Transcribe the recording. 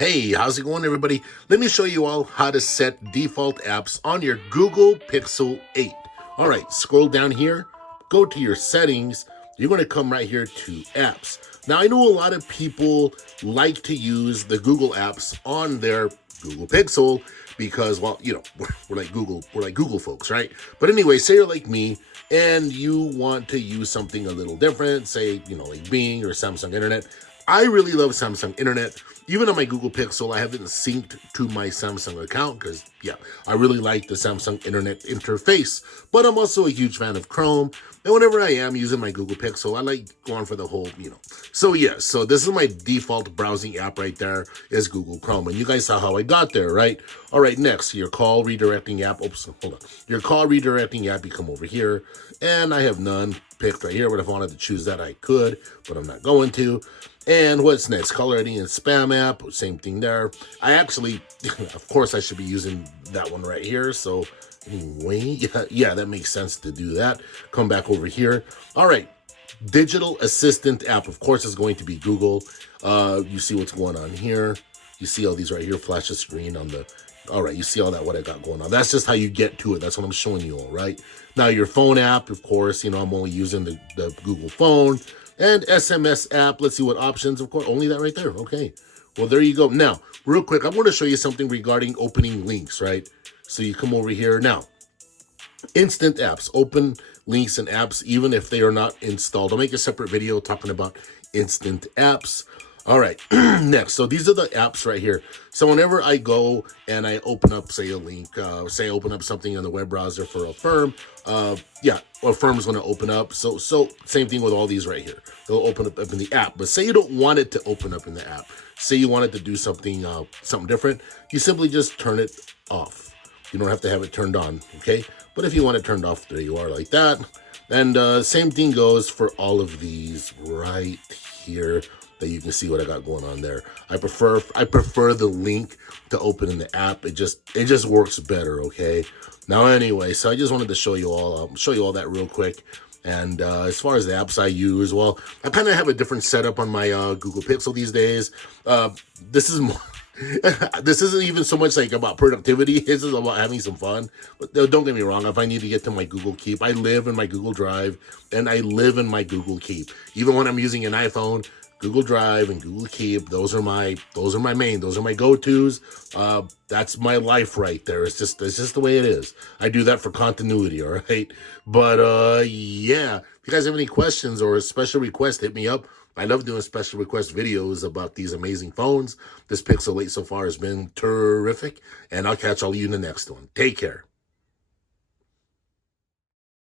Hey, how's it going, everybody? Let me show you all how to set default apps on your Google Pixel 8. All right, scroll down here, go to your settings. You're going to come right here to apps. Now, I know a lot of people like to use the Google apps on their Google Pixel because, well, you know, we're like Google folks, right? But anyway, say you're like me and you want to use something a little different, say, you know, like Bing or Samsung Internet. I really love Samsung Internet. Even on my Google Pixel, I haven't synced to my Samsung account because, yeah, I really like the Samsung Internet interface. But I'm also a huge fan of Chrome. And whenever I am using my Google Pixel, I like going for the whole, you know. So, yes, so this is my default browsing app right there is Google Chrome. And you guys saw how I got there, right? All right, next, your call redirecting app. Oops, hold on. Your call redirecting app, you come over here. And I have none picked right here, but if I wanted to choose that, I could, but I'm not going to. And what's next? Caller ID and spam app, same thing there. I actually, of course, I should be using that one right here. So anyway, yeah, that makes sense to do that. Come back over here. All right, digital assistant app, of course, is going to be Google. You see what's going on here. You see all these right here, flash the screen on the, all right, you see all that, what I got going on. That's just how you get to it. That's what I'm showing you all, right? Now, your phone app, of course, you know, I'm only using the Google phone. And SMS app, let's see what options, of course, only that right there. Okay, well, there you go. Now, real quick, I want to show you something regarding opening links, right? So you come over here. Now, instant apps, open links and apps, even if they are not installed. I'll make a separate video talking about instant apps. All right, next. So these are the apps right here. So whenever I go and I open up, say, a link, say I open up something in the web browser for Affirm, yeah, Affirm is going to open up. So same thing with all these right here. They'll open up in the app. But say you don't want it to open up in the app. Say you wanted to do something different. You simply just turn it off. You don't have to have it turned on, okay? But if you want it turned off, there you are, like that. And same thing goes for all of these right here. That you can see what I got going on there. I prefer the link to open in the app. It just works better, okay? Now anyway, so I just wanted to show you all that real quick. And as far as the apps I use, well, I kind of have a different setup on my Google Pixel these days. This is more this isn't even so much like about productivity. This is about having some fun. But don't get me wrong. If I need to get to my Google Keep, I live in my Google Drive and I live in my Google Keep. Even when I'm using an iPhone, Google Drive and Google Keep, those are my main, those are my go-tos. That's my life right there. It's just the way it is. I do that for continuity, all right? But yeah, if you guys have any questions or a special request, hit me up. I love doing special request videos about these amazing phones. This Pixel 8 so far has been terrific, and I'll catch all of you in the next one. Take care.